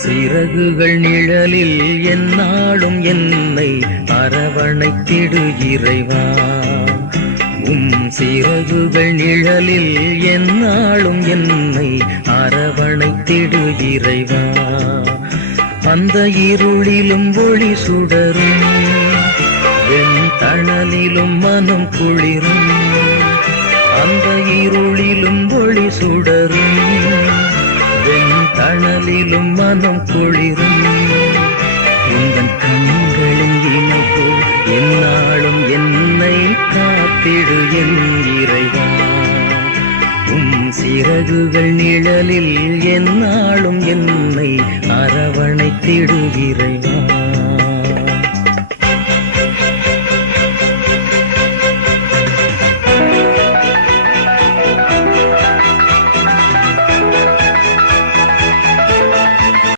சிறகுகள் நிழலில் எந்நாளும் என்னை அரவணைத்திடு இறைவா. சிறகுகள் நிழலில் எந்நாளும் என்னை அரவணைத்திடு இறைவா. அந்த இருளிலும் ஒளி சுடரும், வெண் தணலிலும் மனம் குளிரும். அந்த இருளிலும் ஒளி சுடரும், வெண் தணலிலும் மனம் குளிரும். உந்தன் கண்களின் இணைப்பு எந்நாளும் என்னை காத்திடு என் இறைவா. சிறகுகள் நிழலில் எந்நாளும் என்னை அரவணைத்திடு இறைவா.